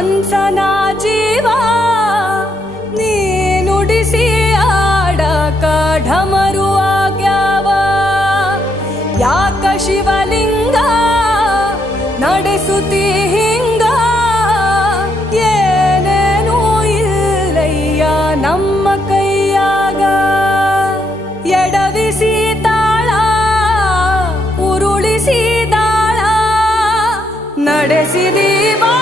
ಮನ್ಸನ ಜೀವ ನೀ ನುಡಿಸಿ ಆಡಕ ಢಮರು ಆಗ್ಯಾವ. ಯಾಕ ಶಿವಲಿಂಗ ನಡೆಸುತ್ತಿ ಹಿಂಗ, ಏನೇನೂ ಇಲ್ಲಯ್ಯ ನಮ್ಮ ಕೈಯಾಗ. ಎಡವಿಸಿ ತಾಳ ಉರುಳಿಸಿ ದಾಳ ನಡೆಸಿದಿ ಬಾ